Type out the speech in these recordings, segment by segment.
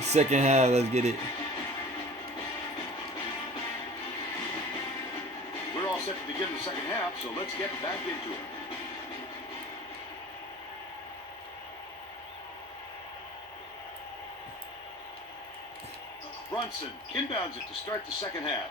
Second half, let's get it. We're all set to begin the second half, so let's get back into it. Brunson inbounds it to start the second half.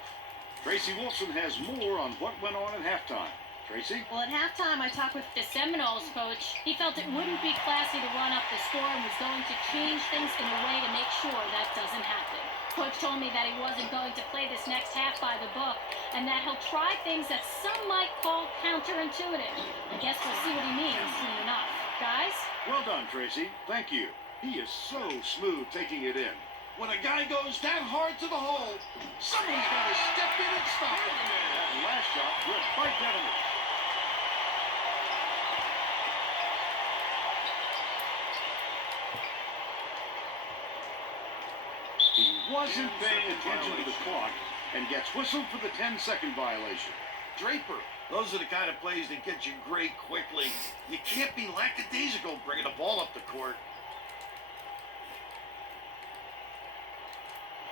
Tracy Wolfson has more on what went on at halftime. Tracy? Well, at halftime, I talked with the Seminoles coach. He felt it wouldn't be classy to run up the score and was going to change things in a way to make sure that doesn't happen. Coach told me that he wasn't going to play this next half by the book and that he'll try things that some might call counterintuitive. I guess we'll see what he means soon enough. Guys? Well done, Tracy. Thank you. He is so smooth taking it in. When a guy goes that hard to the hole, someone's got to step in and stop him. That last shot was quite devilish. He wasn't paying attention to the clock and gets whistled for the 10-second violation. Draper, those are the kind of plays that get you great quickly. You can't be lackadaisical bringing the ball up the court.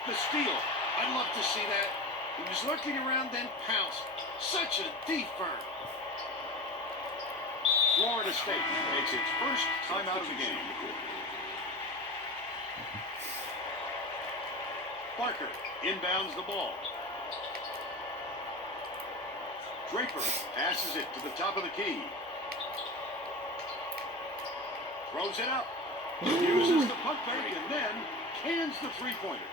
The steal. I'd love to see that. He was looking around, then pounced. Such a defense. Florida State takes its first timeout of the game. Barker inbounds the ball. Draper passes it to the top of the key. Throws it up. Uses the pump fake and then cans the three-pointer.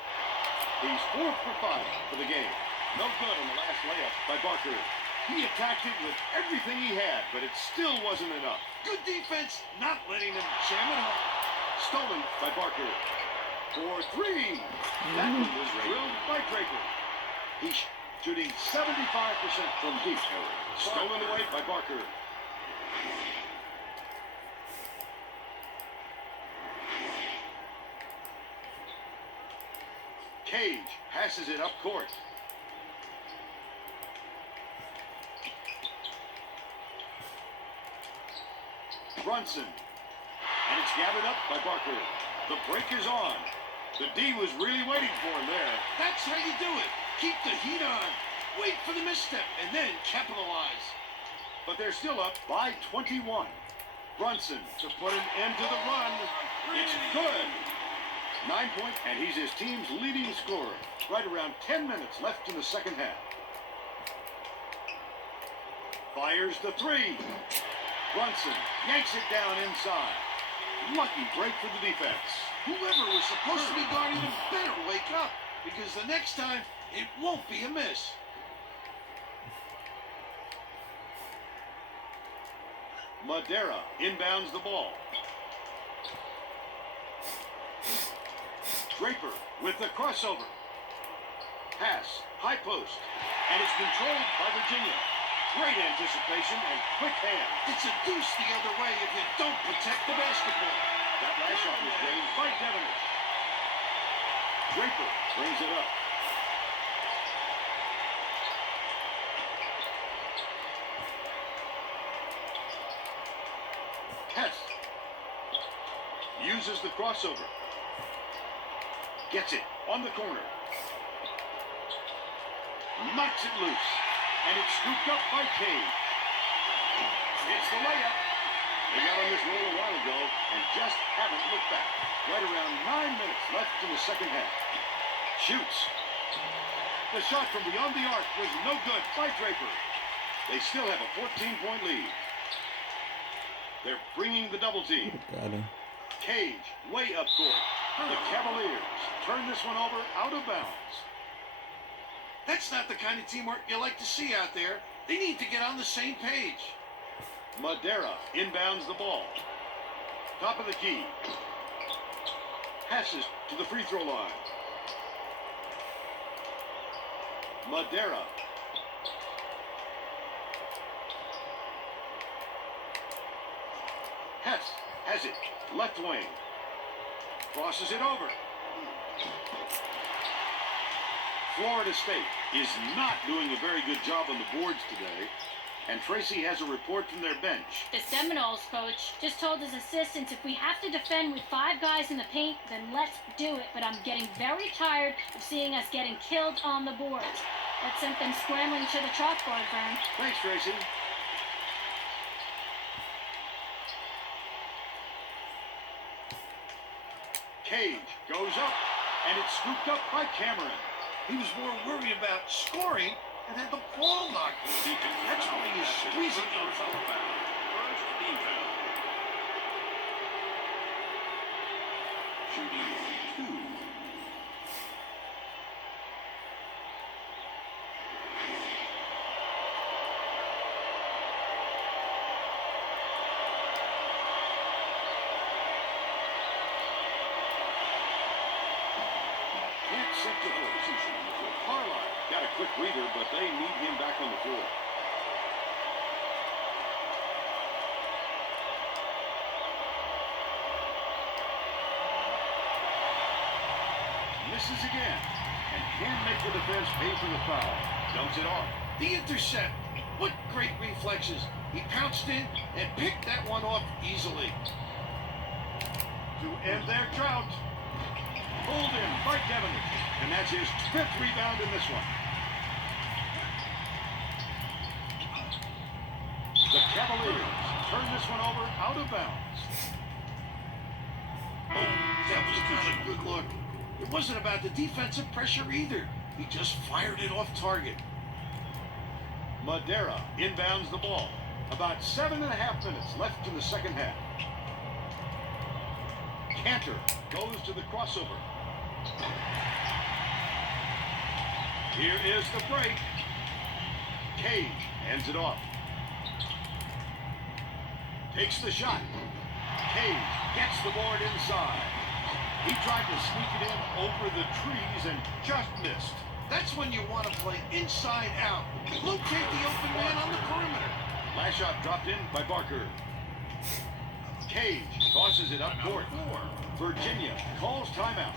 He's 4 for 5 for the game. No good on the last layup by Barker. He attacked it with everything he had, but it still wasn't enough. Good defense, not letting him jam it home. Stolen by Barker. For 3. That one was drilled by Draper. He's shooting 75% from deep. Stolen away by Barker. Cage passes it up court. Brunson. And it's gathered up by Barker. The break is on. The D was really waiting for him there. That's how you do it. Keep the heat on. Wait for the misstep and then capitalize. But they're still up by 21. Brunson to put an end to the run. It's good. 9 points, and he's his team's leading scorer. Right around 10 minutes left in the second half. Fires the 3. Brunson yanks it down inside. Lucky break for the defense. Whoever was supposed to be guarding him better wake up, because the next time it won't be a miss. Madera inbounds the ball. Draper with the crossover. Pass, high post, and it's controlled by Virginia. Great anticipation and quick hand. It's a deuce the other way if you don't protect the basketball. That last shot was gained by Devenish. Draper brings it up. Hess uses the crossover. Gets it on the corner. Knocks it loose. And it's scooped up by Cage. It's the layup. They got on this roll a while ago and just haven't looked back. Right around 9 minutes left in the second half. Shoots. The shot from beyond the arc was no good by Draper. They still have a 14-point lead. They're bringing the double team. Got him. Cage way up court. The Cavaliers turn this one over out of bounds. That's not the kind of teamwork you like to see out there. They need to get on the same page. Madera inbounds the ball. Top of the key. Passes to the free throw line. Madera. Hess has it. Left wing. Crosses it over. Florida State is not doing a very good job on the boards today. And Tracy has a report from their bench. The Seminoles coach just told his assistants if we have to defend with 5 guys in the paint, then let's do it. But I'm getting very tired of seeing us getting killed on the boards. That sent them scrambling to the chalkboard, Vern. Thanks, Tracy. Cage goes up, and it's scooped up by Cameron. He was more worried about scoring and had the ball knocked. That's why he is squeezing out. First defense. Shooting 2. Can't set the position. Carlisle got a quick reader, but they need him back on the floor. Misses again, and can't make the defense pay for the foul. Dumps it off. The intercept. What great reflexes. He pounced in and picked that one off easily. To end their drought. Pulled in by Devon. And that's his 5th rebound in this one. The Cavaliers turn this one over out of bounds. Oh, that was not a good look. It wasn't about the defensive pressure either. He just fired it off target. Madeira inbounds the ball. About 7.5 minutes left in the second half. Cantor goes to the crossover. Here is the break. Cage ends it off. Takes the shot. Cage gets the board inside. He tried to sneak it in over the trees and just missed. That's when you want to play inside out. Locate the open man on the perimeter. Last shot dropped in by Barker. Cage tosses it up court. Virginia calls timeout.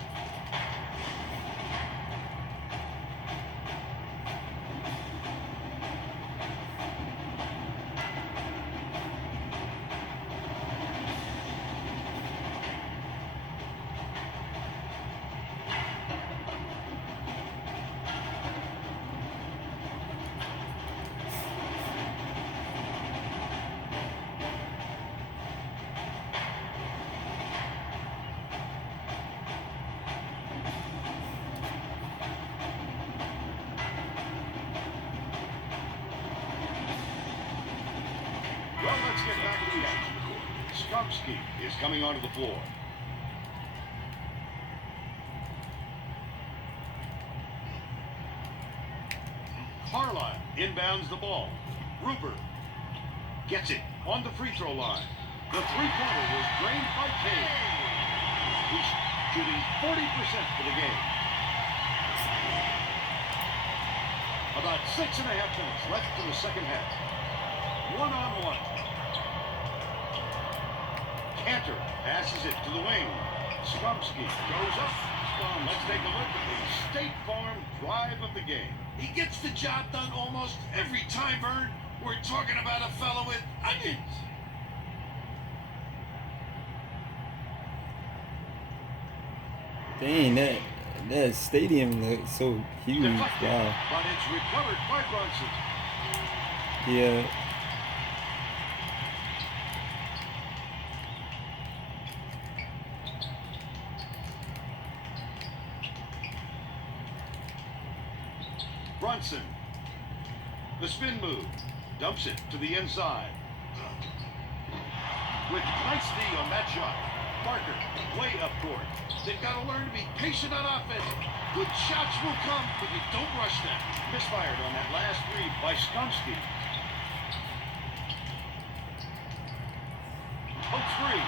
Well, let's get back to the action. Skrupski is coming onto the floor. Carlisle inbounds the ball. Rupert gets it on the free throw line. The three-pointer was drained by Cage. He's shooting 40% for the game. About 6.5 minutes left in the second half. One-on-one. Cantor passes it to the wing. Skrupski goes up. Let's take a look at the State Farm drive of the game. He gets the job done almost every time, Vern. We're talking about a fellow with onions. Dang, that stadium looks so huge. Deflected, Wow. but it's recovered by Brunson. Yeah. Brunson. The spin move. Dumps it to the inside. With nice D on that shot. Barker, way up court. They've got to learn to be patient on offense. Good shots will come, but you don't rush them. Misfired on that last read by Skrupski. Hook free.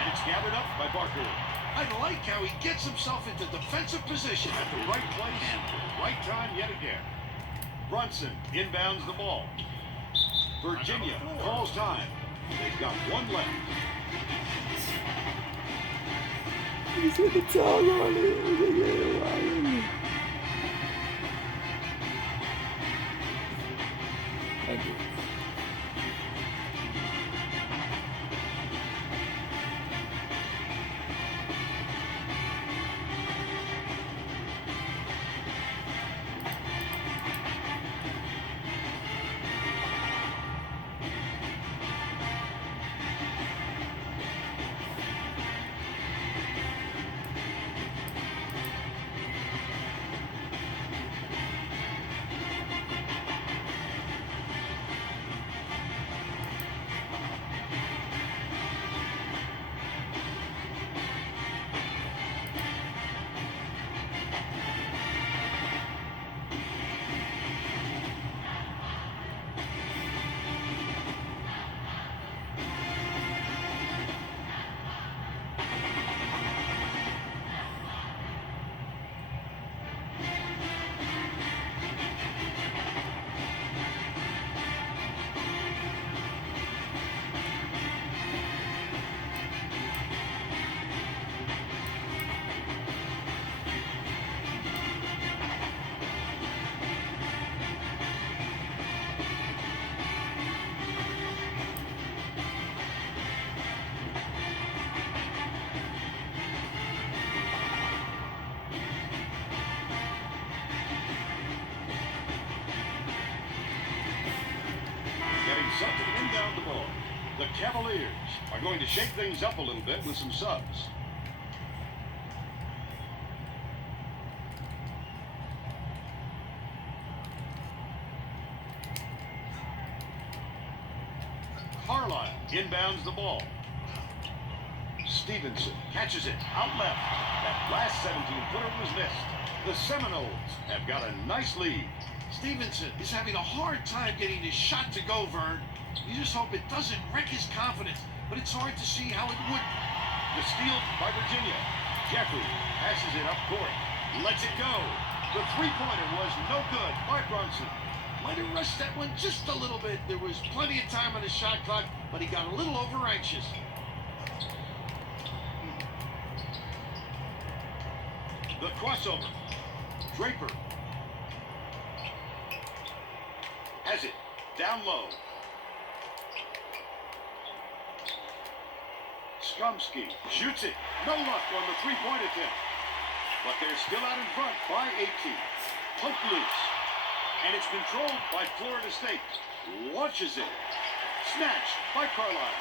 And it's gathered up by Barker. I like how he gets himself into defensive position At the right place, right time yet again. Brunson inbounds the ball. Virginia calls time. They've got one left. He's with the tongue on it. Okay. Cavaliers are going to shake things up a little bit with some subs. Carlisle inbounds the ball. Stevenson catches it out left. That last 17-footer was missed. The Seminoles have got a nice lead. Stevenson is having a hard time getting his shot to go, Vern. You just hope it doesn't wreck his confidence, but it's hard to see how it would. The steal by Virginia. Jeffrey passes it up court. Lets it go. The three-pointer was no good by Brunson. Might have rushed that one just a little bit. There was plenty of time on the shot clock, but he got a little over anxious. The crossover. Draper has it down low. Skomsky shoots it. No luck on the three-point attempt. But they're still out in front by 18. Poke loose. And it's controlled by Florida State. Launches it. Snatched by Carlisle.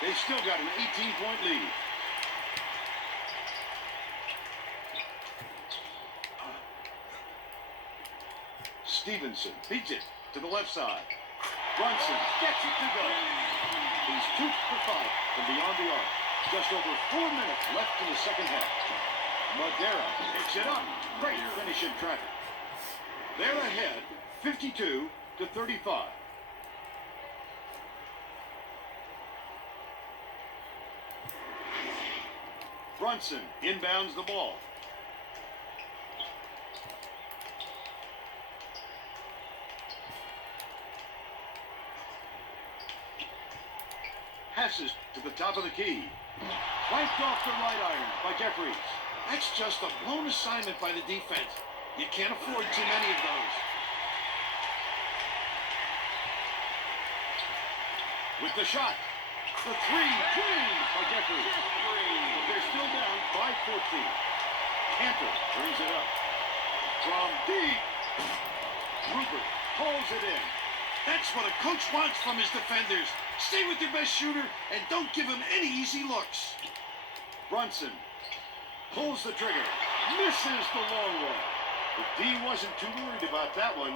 They've still got an 18-point lead. Stevenson beats it to the left side. Brunson gets it to go. He's 2 for 5 from beyond the arc. Just over 4 minutes left in the second half. Madera picks it up. Great finish in traffic. They're ahead, 52-35. Brunson inbounds the ball. Passes to the top of the key. Flanked off the right iron by Jeffries. That's just a blown assignment by the defense. You can't afford too many of those. With the shot. The three, clean by Jeffries. But they're still down by 14. Cantor brings it up. From deep. Rupert pulls it in. That's what a coach wants from his defenders. Stay with your best shooter and don't give him any easy looks. Brunson pulls the trigger. Misses the long one. The D wasn't too worried about that one.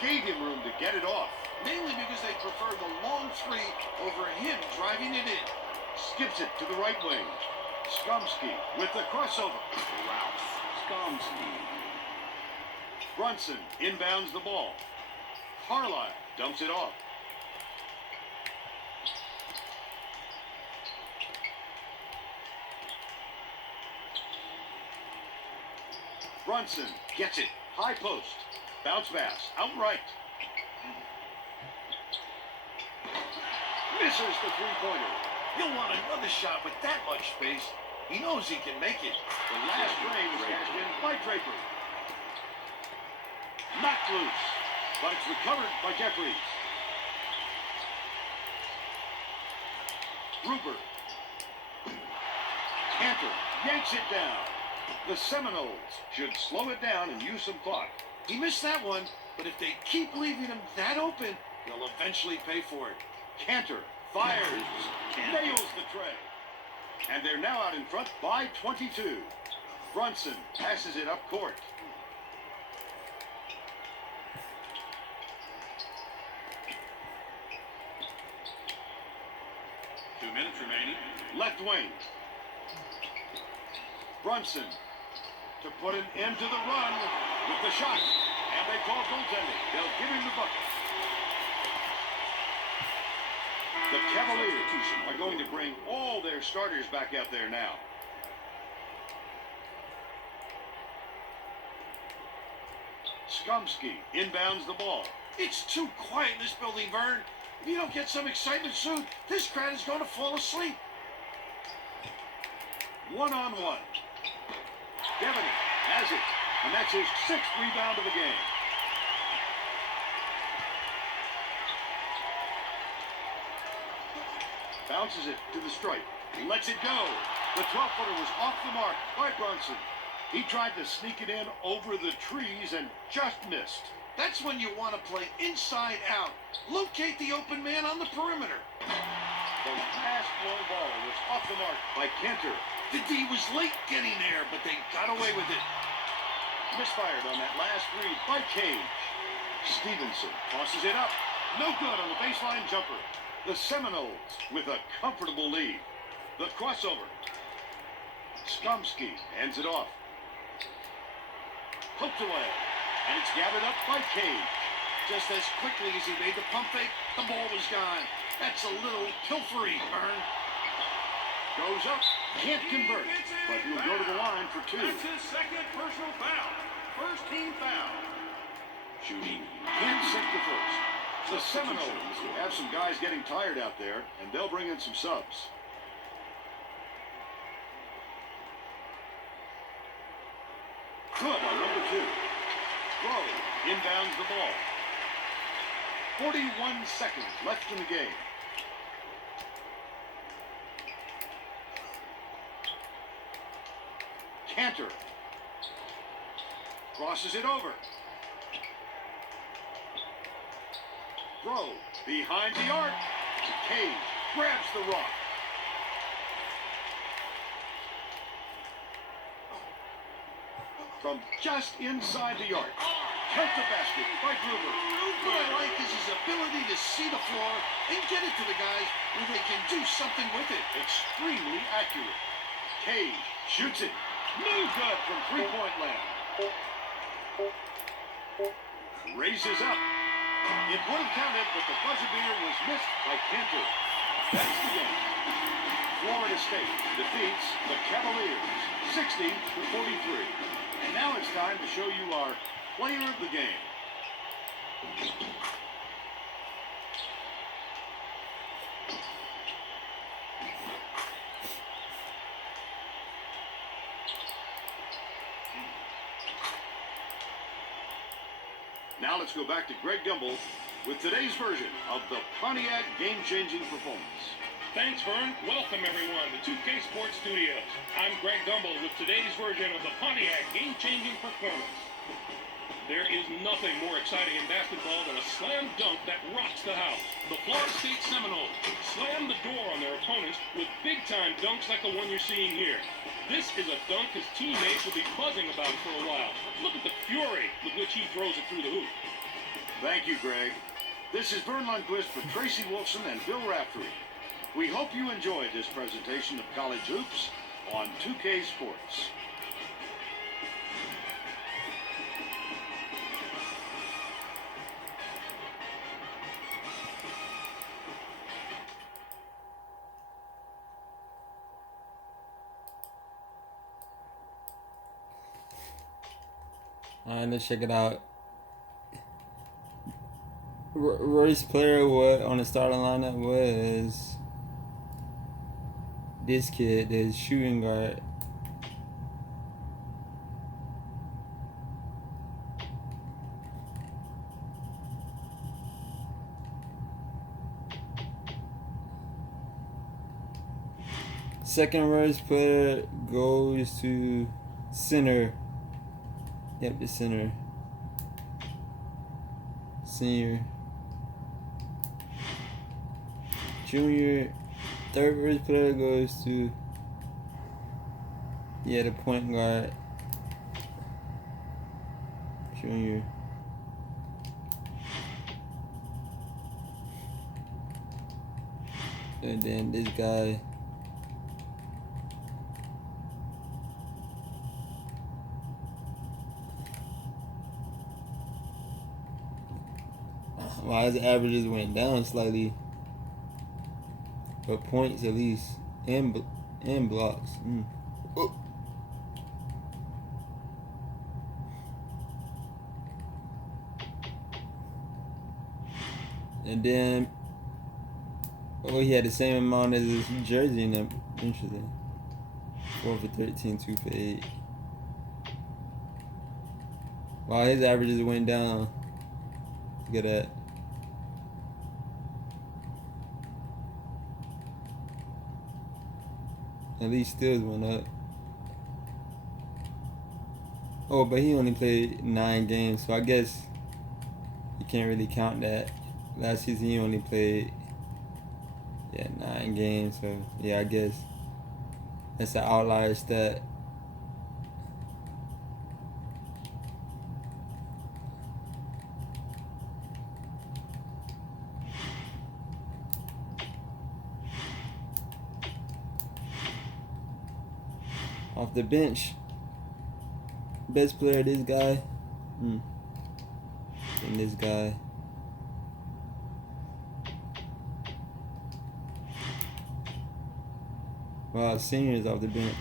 Gave him room to get it off. Mainly because they prefer the long three over him driving it in. Skips it to the right wing. Skomsky with the crossover. Ralph Skomsky. Brunson inbounds the ball. Carlisle dumps it off. Brunson gets it. High post. Bounce pass. Outright. Misses the three-pointer. He'll want another shot with that much space. He knows he can make it. The last frame was cashed in by Draper. Knocked loose, but it's recovered by Jeffries. Gruber. Cantor yanks it down. The Seminoles should slow it down and use some clock. He missed that one, but if they keep leaving him that open, they'll eventually pay for it. Cantor fires, nails the tray. And they're now out in front by 22. Brunson passes it up court. Minutes remaining. Left wing. Brunson to put an end to the run with the shot. And they call goaltending. They'll give him the bucket. The Cavaliers are going to bring all their starters back out there now. Skomsky inbounds the ball. It's too quiet in this building, Vern. If you don't get some excitement soon, this crowd is going to fall asleep. One-on-one. Devaney has it, and that's his 6th rebound of the game. Bounces it to the stripe. Lets it go. The 12-footer was off the mark by Brunson. He tried to sneak it in over the trees and just missed. That's when you want to play inside out. Locate the open man on the perimeter. The last low ball was off the mark by Cantor. The D was late getting there, but they got away with it. Misfired on that last read by Cage. Stevenson tosses it up. No good on the baseline jumper. The Seminoles with a comfortable lead. The crossover. Skomsky hands it off. Poked away. And it's gathered up by Cage. Just as quickly as he made the pump fake, the ball was gone. That's a little pilfery, Vern. Goes up. Can't convert. But he'll go to the line for two. That's his second personal foul. First team foul. Shooting. Can't sink the first. The Seminoles have some guys getting tired out there, and they'll bring in some subs. Good on number two. Rowe inbounds the ball. 41 seconds left in the game. Cantor crosses it over. Rowe behind the arc. Cage grabs the rock. From just inside the arc. Count the basket by Gruber. What I like is his ability to see the floor and get it to the guys where they can do something with it. Extremely accurate. Cage shoots it. No good from three-point land. Raises up. It would have counted, but the buzzer beater was missed by Cantor. That's the game. Florida State defeats the Cavaliers 60-43. And now it's time to show you our player of the game. Now let's go back to Greg Gumbel with today's version of the Pontiac game-changing performance. Thanks, Vern. Welcome, everyone, to 2K Sports Studios. I'm Greg Gumbel with today's version of the Pontiac game-changing performance. There is nothing more exciting in basketball than a slam dunk that rocks the house. The Florida State Seminoles slam the door on their opponents with big-time dunks like the one you're seeing here. This is a dunk his teammates will be buzzing about for a while. Look at the fury with which he throws it through the hoop. Thank you, Greg. This is Vern Lundquist for Tracy Wolfson and Bill Raftery. We hope you enjoyed this presentation of college hoops on 2K Sports. Alright, let's check it out. Worst player on the starting lineup was this kid, his shooting guard. Second worst player goes to center. Yep, the center. Senior. Junior. Third worst player goes to the point guard. Junior. And then this guy. Well, his averages went down slightly, but points at least and blocks. Oh. And then, he had the same amount as his jersey in them. Interesting. 4 for 13, 2 for 8. Wow, his averages went down. Look at that. At least steals went up. Oh, but he only played 9 games, so I guess you can't really count that. Last season he only played Yeah, 9 games. So yeah, I guess that's an outlier stat. Off the bench, best player, this guy. And this guy. Wow, seniors off the bench.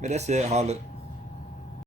But that's it, holla.